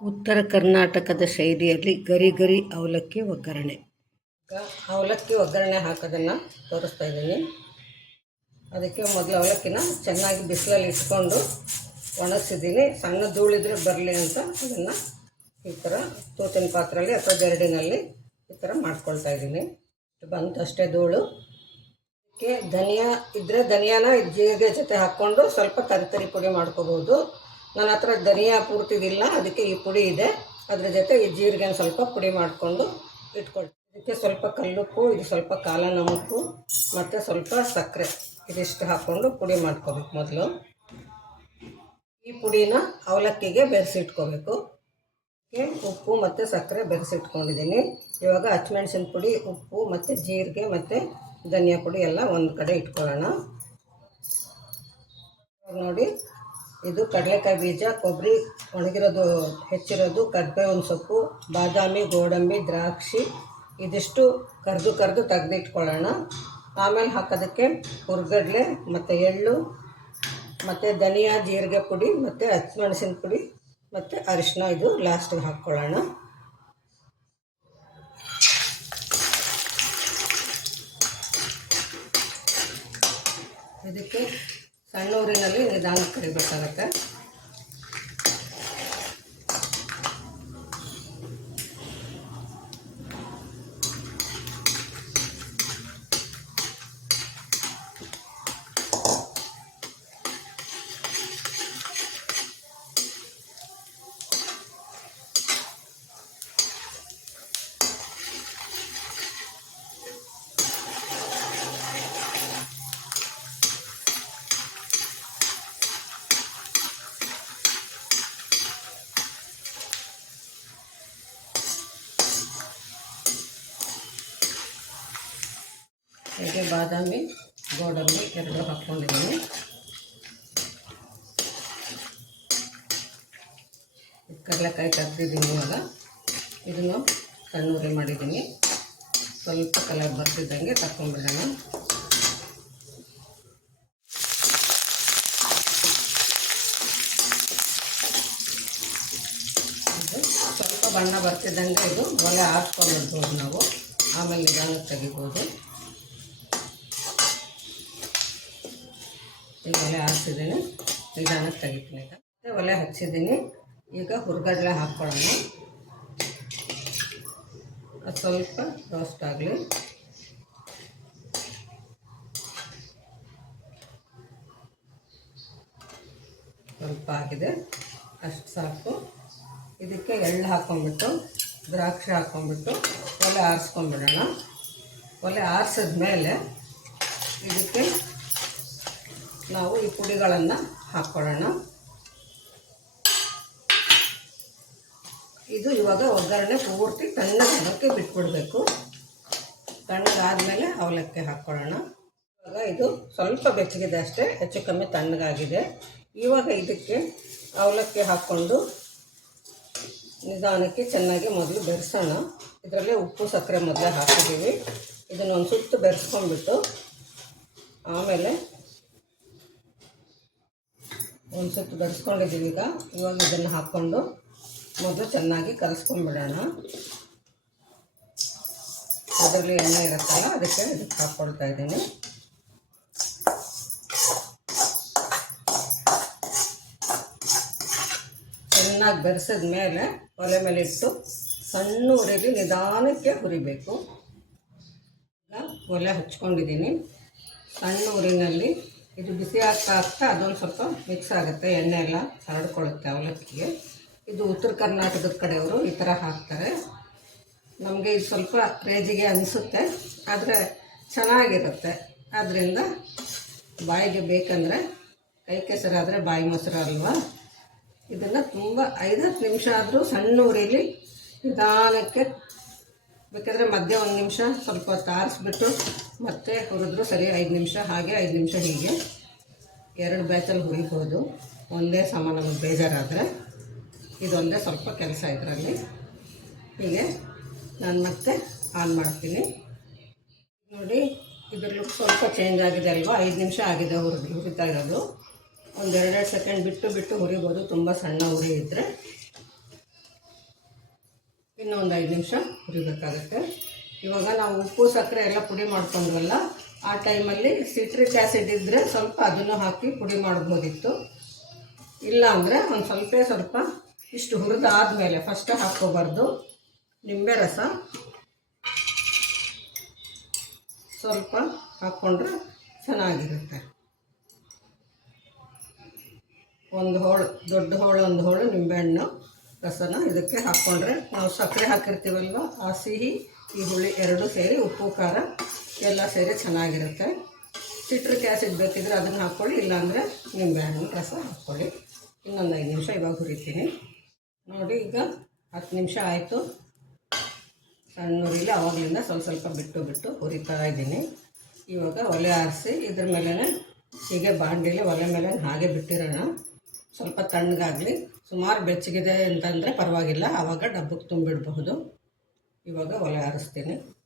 ಉತ್ತರ ಕರ್ನಾಟಕದ ಶೈಲಿಯಲ್ಲಿ ಗರಿ ಗರಿ ಅವಲಕ್ಕಿ ಒಗ್ಗರಣೆ. ಅವಲಕ್ಕಿ ಒಗ್ಗರಣೆ ಹಾಕೋದನ್ನು ತೋರಿಸ್ತಾ ಇದ್ದೀನಿ. ಅದಕ್ಕೆ ಮೊದಲು ಅವಲಕ್ಕಿನ ಚೆನ್ನಾಗಿ ಬಿಸಿಲಲ್ಲಿ ಇಟ್ಕೊಂಡು ಒಣಗಿಸಿದ್ದೀನಿ. ಸಣ್ಣ ಧೂಳಿದ್ರೆ ಬರಲಿ ಅಂತ ಅದನ್ನು ಈ ಥರ ತೂತಿನ ಪಾತ್ರೆಯಲ್ಲಿ ಅಥವಾ ಜರಡಿನಲ್ಲಿ ಈ ಥರ ಮಾಡ್ಕೊಳ್ತಾ ಇದ್ದೀನಿ. ಬಂತು ಅಷ್ಟೇ ಧೂಳು. ಅದಕ್ಕೆ ಧನಿಯಾ ಇದ್ದರೆ ಧನಿಯಾನ ಜೀರಿಗೆ ಜೊತೆ ಹಾಕ್ಕೊಂಡು ಸ್ವಲ್ಪ ತರಿತರಿ ಪುಡಿ ಮಾಡ್ಕೋಬೋದು ನನ್ನ ಹತ್ರ ಧನಿಯಾ ಪೂರ್ತಿದಿಲ್ಲ, ಅದಕ್ಕೆ ಈ ಪುಡಿ ಇದೆ. ಅದ್ರ ಜೊತೆ ಈ ಜೀರಿಗೆ ಸ್ವಲ್ಪ ಪುಡಿ ಮಾಡಿಕೊಂಡು ಇಟ್ಕೊಳ್ತೀನಿ. ಇದಕ್ಕೆ ಸ್ವಲ್ಪ ಕಲ್ಲುಪ್ಪು, ಇದು ಸ್ವಲ್ಪ ಕಾಲ ನಮಕ್ಕು ಮತ್ತು ಸ್ವಲ್ಪ ಸಕ್ಕರೆ. ಇದಿಷ್ಟು ಹಾಕ್ಕೊಂಡು ಪುಡಿ ಮಾಡ್ಕೋಬೇಕು ಮೊದಲು. ಈ ಪುಡಿನ ಅವಲಕ್ಕಿಗೆ ಬೆರೆಸಿಟ್ಕೋಬೇಕು. ಉಪ್ಪು ಮತ್ತು ಸಕ್ಕರೆ ಬೆರೆಸಿಟ್ಕೊಂಡಿದ್ದೀನಿ. ಇವಾಗ ಹಚ್ಮೆಣ್ಸಿನ ಪುಡಿ, ಉಪ್ಪು ಮತ್ತು ಜೀರಿಗೆ ಮತ್ತು ಧನಿಯಾ ಪುಡಿ ಎಲ್ಲ ಒಂದು ಕಡೆ ಇಟ್ಕೊಳ್ಳೋಣ. ನೋಡಿ ಇದು ಕಡಲೆಕಾಯಿ ಬೀಜ, ಕೊಬ್ಬರಿ ಒಣಗಿರೋದು ಹೆಚ್ಚಿರೋದು ಕರ್ಬೇವಿನ ಸೊಪ್ಪು, ಬಾದಾಮಿ, ಗೋಡಂಬಿ, ದ್ರಾಕ್ಷಿ. ಇದಿಷ್ಟು ಕರೆದು ಕರೆದು ತೆಗೆದಿಟ್ಕೊಳ್ಳೋಣ. ಆಮೇಲೆ ಹಾಕೋದಕ್ಕೆ ಹುರ್ಗಡ್ಲೆ, ಮತ್ತು ಎಳ್ಳು, ಮತ್ತು ಧನಿಯಾ, ಜೀರಿಗೆ ಪುಡಿ, ಮತ್ತು ಹಸಿಮೆಣಸಿನ ಪುಡಿ, ಮತ್ತು ಅರಿಶಿನ ಇದು ಲಾಸ್ಟಿಗೆ ಹಾಕ್ಕೊಳ್ಳೋಣ. ಇದಕ್ಕೆ ಸಣ್ಣ ಊರಿನಲ್ಲಿ ನಿಧಾನಕ್ಕೆ ಕರಿಬೇಕಾಗತ್ತೆ. ಹೀಗೆ ಬಾದಾಮಿ, ಗೋಡಂಬಿ ಎರಡು ಹಾಕ್ಕೊಂಡಿದ್ದೀನಿ. ಕಡಲೆಕಾಯಿ ತೆಗ್ದಿದ್ದೀನಿ ಇವಾಗ. ಇದನ್ನು ಸಣ್ಣೂರಿ ಮಾಡಿದ್ದೀನಿ. ಸ್ವಲ್ಪ ಕಲರ್ ಬರ್ತಿದ್ದಂಗೆ ತಗೊಂಡ್ಬಿಡೋಣ ಇದು ಸ್ವಲ್ಪ ಬಣ್ಣ ಬರ್ತಿದ್ದಂಗೆ ಇದು ಒಲೆ ಹಾಕ್ಕೊಂಡ್ಬಿಡ್ಬೋದು ನಾವು. ಆಮೇಲೆ ನಿಧಾನಕ್ಕೆ ತೆಗಿಬೋದು. ಈಗ ಒಲೆ ಹಾಕ್ಸಿದ್ದೀನಿ. ನಿಧಾನಕ್ಕೆ ತೆಗಿತೀನಿ ಮತ್ತೆ ಒಲೆ ಹಚ್ಚಿದ್ದೀನಿ. ಈಗ ಹುರ್ಗಡ್ಲೆ ಹಾಕ್ಕೊಳ್ಳೋಣ. ಅದು ಸ್ವಲ್ಪ ರೋಸ್ಟ್ ಆಗಲಿ. ಸ್ವಲ್ಪ ಆಗಿದೆ. ಅಷ್ಟು ಸಾಕು. ಇದಕ್ಕೆ ಎಳ್ಳು ಹಾಕ್ಕೊಂಬಿಟ್ಟು ದ್ರಾಕ್ಷಿ ಹಾಕ್ಕೊಂಬಿಟ್ಟು ಒಲೆ ಆರಿಸ್ಕೊಂಡ್ಬಿಡೋಣ. ಒಲೆ ಆರಿಸಿದ್ಮೇಲೆ ಇದಕ್ಕೆ ನಾವು ಈ ಪುಡಿಗಳನ್ನು ಹಾಕ್ಕೊಳ್ಳೋಣ ಇದು ಇವಾಗ ಒಗ್ಗರಣೆ ಪೂರ್ತಿ ತಣ್ಣಗಾಗೋಕ್ಕೆ ಬಿಟ್ಬಿಡಬೇಕು. ತಣ್ಣಗಾದಮೇಲೆ ಅವಲಕ್ಕಿ ಹಾಕ್ಕೊಳ್ಳೋಣ ಇವಾಗ ಇದು ಸ್ವಲ್ಪ ಬೆಚ್ಚಗಿದೆ ಅಷ್ಟೇ, ಹೆಚ್ಚು ಕಮ್ಮಿ ತಣ್ಣಗಾಗಿದೆ. ಇವಾಗ ಇದಕ್ಕೆ ಅವಲಕ್ಕಿ ಹಾಕ್ಕೊಂಡು ನಿಧಾನಕ್ಕೆ ಚೆನ್ನಾಗಿ ಮೊದಲು ಬೆರೆಸೋಣ. ಇದರಲ್ಲೇ ಉಪ್ಪು, ಸಕ್ಕರೆ ಮೊದಲೇ ಹಾಕಿದ್ದೀವಿ. ಇದನ್ನು ಒಂದು ಸುತ್ತು ಬೆರೆಸ್ಕೊಂಡ್ಬಿಟ್ಟು ಆಮೇಲೆ ಒಂದು ಸುತ್ತು ಬೆರೆಸ್ಕೊಂಡಿದ್ದೀವಿ ಈಗ. ಇವಾಗ ಇದನ್ನು ಹಾಕ್ಕೊಂಡು ಮೊದಲು ಚೆನ್ನಾಗಿ ಕಲಸ್ಕೊಂಡ್ಬಿಡೋಣ ಅದರಲ್ಲಿ ಎಣ್ಣೆ ಇರುತ್ತಲ್ಲ, ಅದಕ್ಕೆ ಇದಕ್ಕೆ ಹಾಕ್ಕೊಳ್ತಾ ಇದ್ದೀನಿ. ಚೆನ್ನಾಗಿ ಬೆರೆಸಿದ ಮೇಲೆ ಒಲೆ ಮೇಲೆ ಇಟ್ಟು ಸಣ್ಣ ಉರಿಲಿ ನಿಧಾನಕ್ಕೆ ಹುರಿಬೇಕು. ಈಗ ಒಲೆ ಹಚ್ಕೊಂಡಿದ್ದೀನಿ. ಸಣ್ಣ ಊರಿನಲ್ಲಿ ಇದು ಬಿಸಿ ಆಗ್ತಾ ಆಗ್ತಾ ಅದೊಂದು ಸ್ವಲ್ಪ ಮಿಕ್ಸ್ ಆಗುತ್ತೆ ಎಣ್ಣೆ ಎಲ್ಲ ಹರಡ್ಕೊಳ್ಳುತ್ತೆ ಅವಲಕ್ಕಿಗೆ. ಇದು ಉತ್ತರ ಕರ್ನಾಟಕದ ಕಡೆಯವರು ಈ ಥರ ಹಾಕ್ತಾರೆ. ನಮಗೆ ಇದು ಸ್ವಲ್ಪ ರೇಜಿಗೆ ಅನಿಸುತ್ತೆ, ಆದರೆ ಚೆನ್ನಾಗಿರುತ್ತೆ. ಆದ್ದರಿಂದ ಬಾಯಿಗೆ ಬೇಕಂದರೆ ಕೈ ಕೆಸರಾದರೆ ಬಾಯಿ ಮೊಸರು ಅಲ್ವಾ? ಇದನ್ನು ತುಂಬ ಐದು ನಿಮಿಷ ಆದರೂ ಸಣ್ಣ ಉರಿಲಿ ನಿಧಾನಕ್ಕೆ ಬೇಕಾದರೆ ಮಧ್ಯೆ ಒಂದು ನಿಮಿಷ ಸ್ವಲ್ಪ ಹೊತ್ತು ಆರಿಸ್ಬಿಟ್ಟು ಮತ್ತೆ ಹುರಿದ್ರು ಸರಿ ಐದು ನಿಮಿಷ, ಹಾಗೆ ಐದು ನಿಮಿಷ ಹೀಗೆ. ಎರಡು ಬ್ಯಾಚಲ್ಲಿ ಹುರಿಬೋದು. ಒಂದೇ ಸಮ ನಮಗೆ ಬೇಜಾರಾದರೆ. ಇದೊಂದೇ ಸ್ವಲ್ಪ ಕೆಲಸ ಇದರಲ್ಲಿ. ಹೀಗೆ ನಾನು ಮತ್ತೆ ಆನ್ ಮಾಡ್ತೀನಿ. ನೋಡಿ ಇದ್ರ ಲುಕ್ ಸ್ವಲ್ಪ ಚೇಂಜ್ ಆಗಿದೆ ಅಲ್ವಾ? ಐದು ನಿಮಿಷ ಆಗಿದೆ ಹುರಿದು ಹುರಿತಾ ಇರೋದು. ಒಂದು ಎರಡೆರಡು ಸೆಕೆಂಡ್ ಬಿಟ್ಟು ಬಿಟ್ಟು ಹುರಿಬೋದು. ತುಂಬ ಸಣ್ಣ ಹುರಿ ಇದ್ದರೆ ಇನ್ನೊಂದು ಐದು ನಿಮಿಷ ಹುರಿಬೇಕಾಗತ್ತೆ. ಇವಾಗ ನಾವು ಉಪ್ಪು, ಸಕ್ಕರೆ ಎಲ್ಲ ಪುಡಿ ಮಾಡ್ಕೊಂಡ್ವಲ್ಲ, ಆ ಟೈಮಲ್ಲಿ ಸಿಟ್ರಿಕ್ ಆ್ಯಸಿಡ್ ಇದ್ದರೆ ಸ್ವಲ್ಪ ಅದನ್ನು ಹಾಕಿ ಪುಡಿ ಮಾಡ್ಬೋದಿತ್ತು. ಇಲ್ಲ ಅಂದರೆ ಒಂದು ಸ್ವಲ್ಪ ಸ್ವಲ್ಪ ಇಷ್ಟು ಹುರಿದಾದ್ಮೇಲೆ ಫಸ್ಟೇ ಹಾಕ್ಕೋಬಾರ್ದು. ನಿಂಬೆ ರಸ ಸ್ವಲ್ಪ ಹಾಕ್ಕೊಂಡ್ರೆ ಚೆನ್ನಾಗಿರುತ್ತೆ. ಒಂದು ಹೋಳು, ದೊಡ್ಡ ಹೋಳು, ಒಂದು ಹೋಳು ನಿಂಬೆಹಣ್ಣು. ರಸನ ಇದಕ್ಕೆ ಹಾಕ್ಕೊಂಡ್ರೆ ನಾವು ಸಕ್ಕರೆ ಹಾಕಿರ್ತೀವಲ್ವ? ಆ ಸಿಹಿ ಈ ಹುಳಿ ಎರಡೂ ಸೇರಿ, ಉಪ್ಪು, ಖಾರ ಎಲ್ಲ ಸೇರಿ ಚೆನ್ನಾಗಿರುತ್ತೆ. ಸಿಟ್ರಿಕ್ ಆ್ಯಸಿಡ್ ಬೇಕಿದ್ರೆ ಅದನ್ನು ಹಾಕ್ಕೊಳ್ಳಿ, ಇಲ್ಲಾಂದರೆ ನಿಂಬೆ ಹಣ್ಣು ರಸ ಹಾಕ್ಕೊಳ್ಳಿ. ಇನ್ನೊಂದು ಐದು ನಿಮಿಷ ಇವಾಗ ಹುರಿತೀನಿ. ನೋಡಿ, ಈಗ ಹತ್ತು ನಿಮಿಷ ಆಯಿತು. ಸಣ್ಣ ಹುರಿಲಿ ಅವಾಗಲಿಂದ ಸ್ವಲ್ಪ ಸ್ವಲ್ಪ ಬಿಟ್ಟು ಬಿಟ್ಟು ಹುರಿತಾ ಇದ್ದೀನಿ. ಇವಾಗ ಒಲೆ ಆರಿಸಿ ಇದ್ರ ಮೇಲೆ ಹೀಗೆ ಬಾಂಡಿಲಿ ಒಲೆ ಮೇಲೆ ಹಾಗೆ ಬಿಟ್ಟಿರೋಣ. ಸ್ವಲ್ಪ ತಣ್ಣಗಾಗಲಿ. ಸುಮಾರು ಬೆಚ್ಚಗಿದೆ ಅಂತಂದರೆ ಪರವಾಗಿಲ್ಲ. ಆವಾಗ ಡಬ್ಬಕ್ಕೆ ತುಂಬಿಡಬಹುದು. ಇವಾಗ ಒಲೆ ಆರಿಸ್ತೀನಿ.